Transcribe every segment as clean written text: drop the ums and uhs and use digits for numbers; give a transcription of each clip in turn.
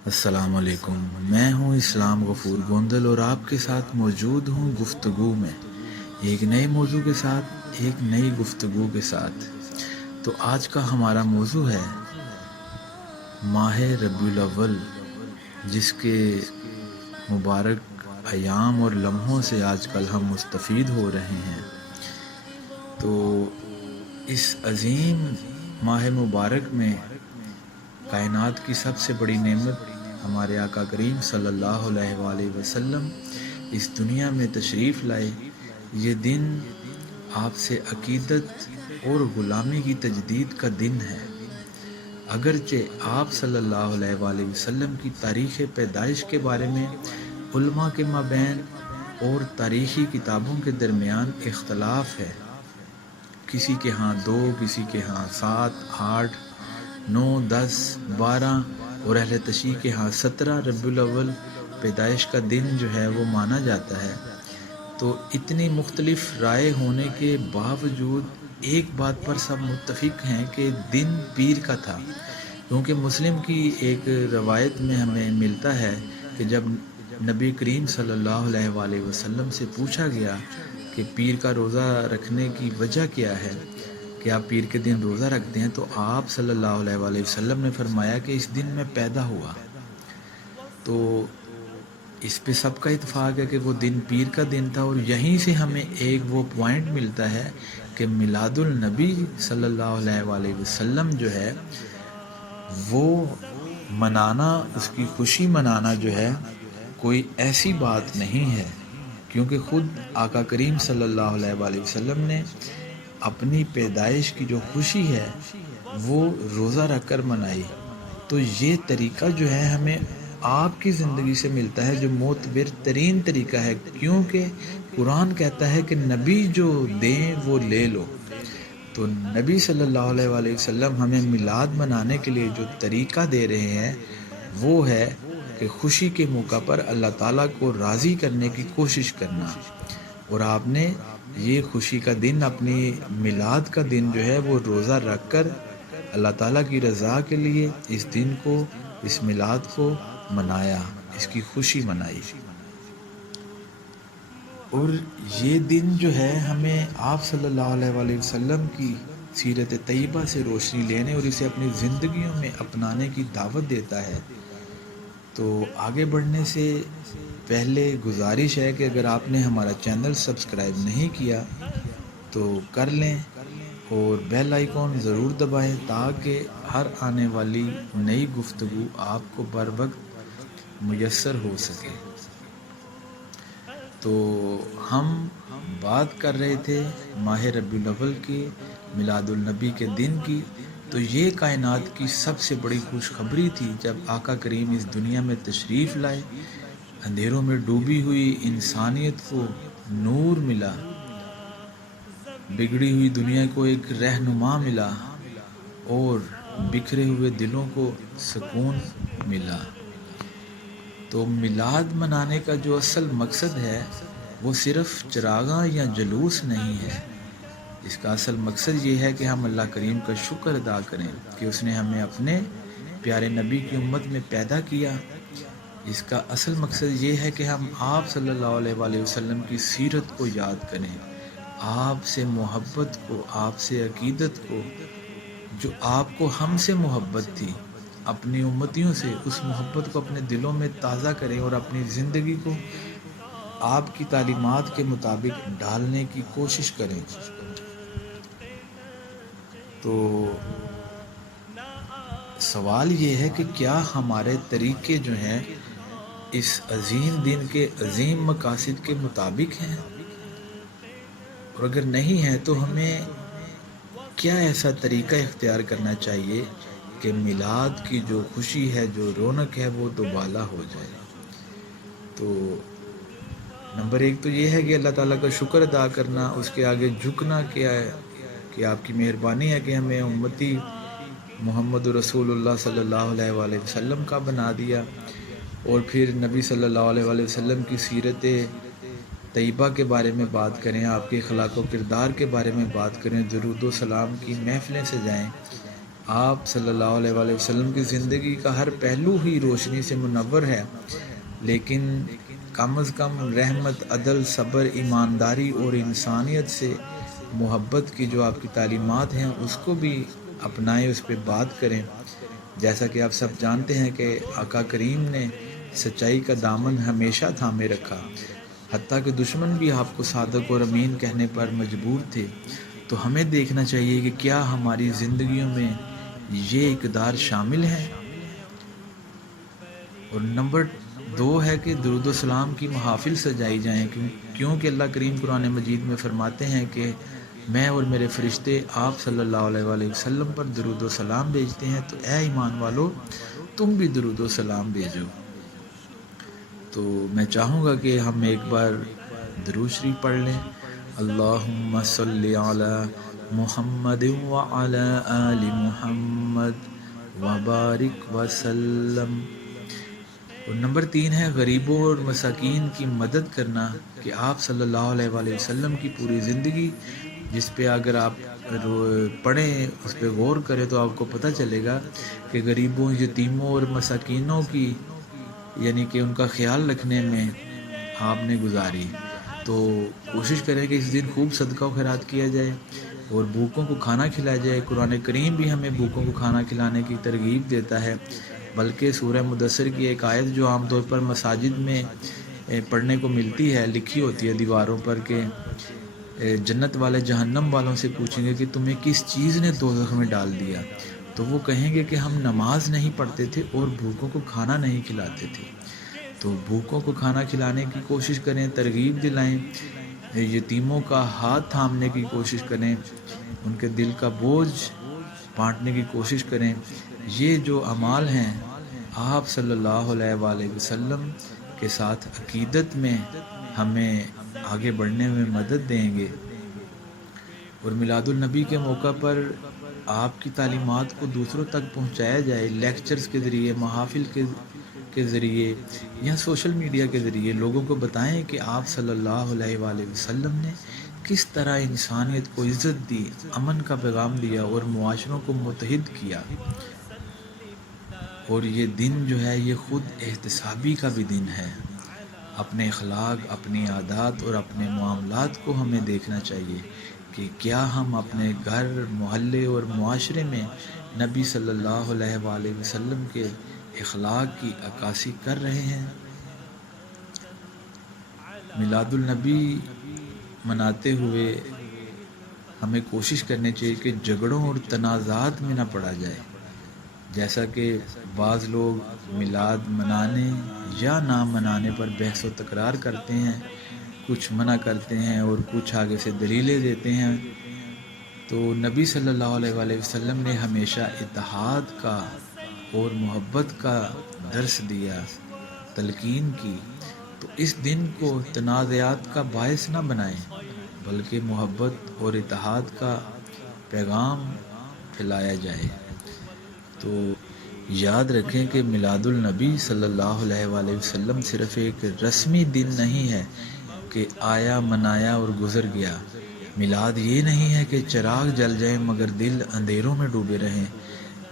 السلام علیکم، میں ہوں اسلام غفور گوندل اور آپ کے ساتھ موجود ہوں گفتگو میں، ایک نئے موضوع کے ساتھ، ایک نئی گفتگو کے ساتھ۔ تو آج کا ہمارا موضوع ہے ماہ ربیع الاول، جس کے مبارک ایام اور لمحوں سے آج کل ہم مستفید ہو رہے ہیں۔ تو اس عظیم ماہ مبارک میں کائنات کی سب سے بڑی نعمت ہمارے آقا کریم صلی اللہ علیہ وآلہ وسلم اس دنیا میں تشریف لائے۔ یہ دن آپ سے عقیدت اور غلامی کی تجدید کا دن ہے۔ اگرچہ آپ صلی اللہ علیہ وآلہ وسلم کی تاریخ پیدائش کے بارے میں علماء کے مابین اور تاریخی کتابوں کے درمیان اختلاف ہے، کسی کے ہاں 2، کسی کے ہاں 7، 8، 9، 10، 12 اور اہل تشیع کے ہاں 17 ربیع الاول پیدائش کا دن جو ہے وہ مانا جاتا ہے۔ تو اتنی مختلف رائے ہونے کے باوجود ایک بات پر سب متفق ہیں کہ دن پیر کا تھا، کیونکہ مسلم کی ایک روایت میں ہمیں ملتا ہے کہ جب نبی کریم صلی اللہ علیہ وآلہ وسلم سے پوچھا گیا کہ پیر کا روزہ رکھنے کی وجہ کیا ہے، کہ آپ پیر کے دن روزہ رکھتے ہیں، تو آپ صلی اللہ علیہ وآلہ وسلم نے فرمایا کہ اس دن میں پیدا ہوا۔ تو اس پہ سب کا اتفاق ہے کہ وہ دن پیر کا دن تھا، اور یہیں سے ہمیں ایک وہ پوائنٹ ملتا ہے کہ میلاد النبی صلی اللہ علیہ وآلہ وسلم جو ہے وہ منانا، اس کی خوشی منانا جو ہے کوئی ایسی بات نہیں ہے، کیونکہ خود آقا کریم صلی اللہ علیہ وآلہ وسلم نے اپنی پیدائش کی جو خوشی ہے وہ روزہ رکھ کر منائی۔ تو یہ طریقہ جو ہے ہمیں آپ کی زندگی سے ملتا ہے، جو معتبر ترین طریقہ ہے، کیونکہ قرآن کہتا ہے کہ نبی جو دیں وہ لے لو۔ تو نبی صلی اللہ علیہ وآلہ وسلم ہمیں میلاد منانے کے لیے جو طریقہ دے رہے ہیں وہ ہے کہ خوشی کے موقع پر اللہ تعالیٰ کو راضی کرنے کی کوشش کرنا، اور آپ نے یہ خوشی کا دن، اپنی میلاد کا دن جو ہے وہ روزہ رکھ کر اللہ تعالیٰ کی رضا کے لیے اس دن کو، اس میلاد کو منایا، اس کی خوشی منائی۔ اور یہ دن جو ہے ہمیں آپ صلی اللہ علیہ وآلہ وسلم کی سیرت طیبہ سے روشنی لینے اور اسے اپنی زندگیوں میں اپنانے کی دعوت دیتا ہے۔ تو آگے بڑھنے سے پہلے گزارش ہے کہ اگر آپ نے ہمارا چینل سبسکرائب نہیں کیا تو کر لیں، اور بیل آئیکن ضرور دبائیں تاکہ ہر آنے والی نئی گفتگو آپ کو بر وقت میسر ہو سکے۔ تو ہم بات کر رہے تھے ماہ ربیع الاول کی، میلاد النبی کے دن کی۔ تو یہ کائنات کی سب سے بڑی خوشخبری تھی جب آقا کریم اس دنیا میں تشریف لائے، اندھیروں میں ڈوبی ہوئی انسانیت کو نور ملا، بگڑی ہوئی دنیا کو ایک رہنما ملا، اور بکھرے ہوئے دلوں کو سکون ملا۔ تو میلاد منانے کا جو اصل مقصد ہے وہ صرف چراغاں یا جلوس نہیں ہے، اس کا اصل مقصد یہ ہے کہ ہم اللہ کریم کا شکر ادا کریں کہ اس نے ہمیں اپنے پیارے نبی کی امت میں پیدا کیا۔ اس کا اصل مقصد یہ ہے کہ ہم آپ صلی اللہ علیہ وآلہ وسلم کی سیرت کو یاد کریں، آپ سے محبت کو، آپ سے عقیدت کو، جو آپ کو ہم سے محبت تھی، اپنی امتیوں سے، اس محبت کو اپنے دلوں میں تازہ کریں اور اپنی زندگی کو آپ کی تعلیمات کے مطابق ڈالنے کی کوشش کریں۔ تو سوال یہ ہے کہ کیا ہمارے طریقے جو ہیں اس عظیم دن کے عظیم مقاصد کے مطابق ہیں، اور اگر نہیں ہے تو ہمیں کیا ایسا طریقہ اختیار کرنا چاہیے کہ میلاد کی جو خوشی ہے، جو رونق ہے، وہ دوبالا ہو جائے۔ تو نمبر 1 تو یہ ہے کہ اللہ تعالیٰ کا شکر ادا کرنا، اس کے آگے جھکنا کیا ہے کہ آپ کی مہربانی ہے کہ ہمیں امتی محمد رسول اللہ صلی اللہ علیہ وآلہ وسلم کا بنا دیا، اور پھر نبی صلی اللہ علیہ وآلہ وسلم کی سیرت طیبہ کے بارے میں بات کریں، آپ کے اخلاق و کردار کے بارے میں بات کریں، درود و سلام کی محفلیں سجائیں، آپ صلی اللہ علیہ وآلہ وسلم کی زندگی کا ہر پہلو ہی روشنی سے منور ہے، لیکن کم از کم رحمت، عدل، صبر، ایمانداری اور انسانیت سے محبت کی جو آپ کی تعلیمات ہیں اس کو بھی اپنائیں، اس پہ بات کریں۔ جیسا کہ آپ سب جانتے ہیں کہ آقا کریم نے سچائی کا دامن ہمیشہ تھامے رکھا، حتیٰ کہ دشمن بھی آپ کو صادق اور امین کہنے پر مجبور تھے۔ تو ہمیں دیکھنا چاہیے کہ کیا ہماری زندگیوں میں یہ اقدار شامل ہیں۔ اور نمبر 2 ہے کہ درود و سلام کی محافل سجائی جائیں، کیونکہ اللہ کریم قرآن مجید میں فرماتے ہیں کہ میں اور میرے فرشتے آپ صلی اللہ علیہ وآلہ وسلم پر درود و سلام بھیجتے ہیں، تو اے ایمان والو تم بھی درود و سلام بھیجو۔ تو میں چاہوں گا کہ ہم ایک بار درود شریف پڑھ لیں۔ اللہم صلی علی محمد وعلی آل محمد وبارک وسلم۔ اور نمبر 3 ہے غریبوں اور مساکین کی مدد کرنا، کہ آپ صلی اللہ علیہ وآلہ وسلم کی پوری زندگی جس پہ اگر آپ پڑھیں، اس پہ غور کریں تو آپ کو پتہ چلے گا کہ غریبوں، یتیموں اور مساکینوں کی یعنی کہ ان کا خیال رکھنے میں آپ نے گزاری۔ تو کوشش کریں کہ اس دن خوب صدقہ و خیرات کیا جائے اور بھوکوں کو کھانا کھلایا جائے۔ قرآن کریم بھی ہمیں بھوکوں کو کھانا کھلانے کی ترغیب دیتا ہے، بلکہ سورہ مدثر کی ایک آیت جو عام طور پر مساجد میں پڑھنے کو ملتی ہے، لکھی ہوتی ہے دیواروں پر کہ جنت والے جہنم والوں سے پوچھیں گے کہ تمہیں کس چیز نے دوزخ میں ڈال دیا، تو وہ کہیں گے کہ ہم نماز نہیں پڑھتے تھے اور بھوکوں کو کھانا نہیں کھلاتے تھے۔ تو بھوکوں کو کھانا کھلانے کی کوشش کریں، ترغیب دلائیں، یتیموں کا ہاتھ تھامنے کی کوشش کریں، ان کے دل کا بوجھ بانٹنے کی کوشش کریں۔ یہ جو اعمال ہیں آپ صلی اللہ علیہ وآلہ وسلم کے ساتھ عقیدت میں ہمیں آگے بڑھنے میں مدد دیں گے۔ اور میلاد النبی کے موقع پر آپ کی تعلیمات کو دوسروں تک پہنچایا جائے، لیکچرز کے ذریعے، محافل کے ذریعے یا سوشل میڈیا کے ذریعے لوگوں کو بتائیں کہ آپ صلی اللہ علیہ وآلہ وسلم نے کس طرح انسانیت کو عزت دی، امن کا پیغام دیا اور معاشروں کو متحد کیا۔ اور یہ دن جو ہے یہ خود احتسابی کا بھی دن ہے۔ اپنے اخلاق، اپنی عادات اور اپنے معاملات کو ہمیں دیکھنا چاہیے کہ کیا ہم اپنے گھر، محلے اور معاشرے میں نبی صلی اللہ علیہ وآلہ وسلم کے اخلاق کی عکاسی کر رہے ہیں۔ میلاد النبی مناتے ہوئے ہمیں کوشش کرنی چاہیے کہ جھگڑوں اور تنازعات میں نہ پڑا جائے، جیسا کہ بعض لوگ میلاد منانے یا نہ منانے پر بحث و تکرار کرتے ہیں، کچھ منع کرتے ہیں اور کچھ آگے سے دلیلیں دیتے ہیں۔ تو نبی صلی اللہ علیہ وآلہ وسلم نے ہمیشہ اتحاد کا اور محبت کا درس دیا، تلقین کی۔ تو اس دن کو تنازعات کا باعث نہ بنائیں، بلکہ محبت اور اتحاد کا پیغام پھیلایا جائے۔ تو یاد رکھیں کہ میلاد النبی صلی اللہ علیہ وآلہ وسلم صرف ایک رسمی دن نہیں ہے کہ آیا، منایا اور گزر گیا۔ میلاد یہ نہیں ہے کہ چراغ جل جائیں مگر دل اندھیروں میں ڈوبے رہیں۔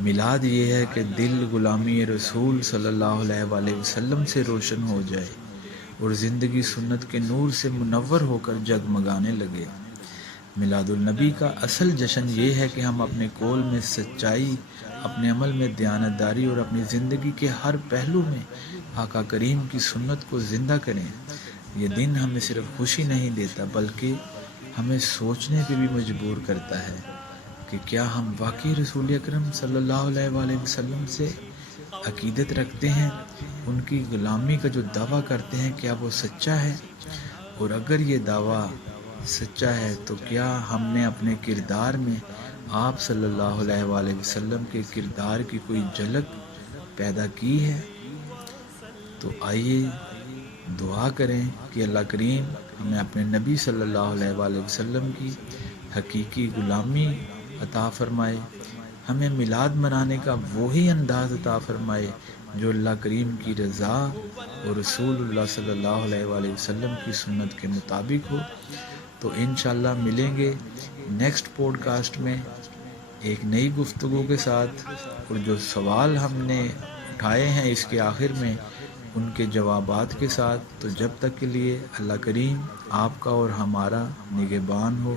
میلاد یہ ہے کہ دل غلامی رسول صلی اللہ علیہ وآلہ وسلم سے روشن ہو جائے اور زندگی سنت کے نور سے منور ہو کر جگمگانے لگے۔ میلاد النبی کا اصل جشن یہ ہے کہ ہم اپنے قول میں سچائی، اپنے عمل میں دیانتداری اور اپنی زندگی کے ہر پہلو میں آقا کریم کی سنت کو زندہ کریں۔ یہ دن ہمیں صرف خوشی نہیں دیتا بلکہ ہمیں سوچنے پہ بھی مجبور کرتا ہے کہ کیا ہم واقعی رسول اکرم صلی اللہ علیہ وآلہ وسلم سے عقیدت رکھتے ہیں، ان کی غلامی کا جو دعویٰ کرتے ہیں کیا وہ سچا ہے؟ اور اگر یہ دعویٰ سچا ہے تو کیا ہم نے اپنے کردار میں آپ صلی اللہ علیہ وآلہ وسلم کے کردار کی کوئی جھلک پیدا کی ہے؟ تو آئیے دعا کریں کہ اللہ کریم ہمیں اپنے نبی صلی اللہ علیہ وآلہ وسلم کی حقیقی غلامی عطا فرمائے، ہمیں میلاد منانے کا وہی انداز عطا فرمائے جو اللہ کریم کی رضا اور رسول اللہ صلی اللہ علیہ وآلہ وسلم کی سنت کے مطابق ہو۔ تو انشاءاللہ ملیں گے نیکسٹ پوڈ کاسٹ میں۔ ایک نئی گفتگو کے ساتھ، اور جو سوال ہم نے اٹھائے ہیں اس کے آخر میں ان کے جوابات کے ساتھ۔ تو جب تک کے لیے اللہ کریم آپ کا اور ہمارا نگہبان ہو۔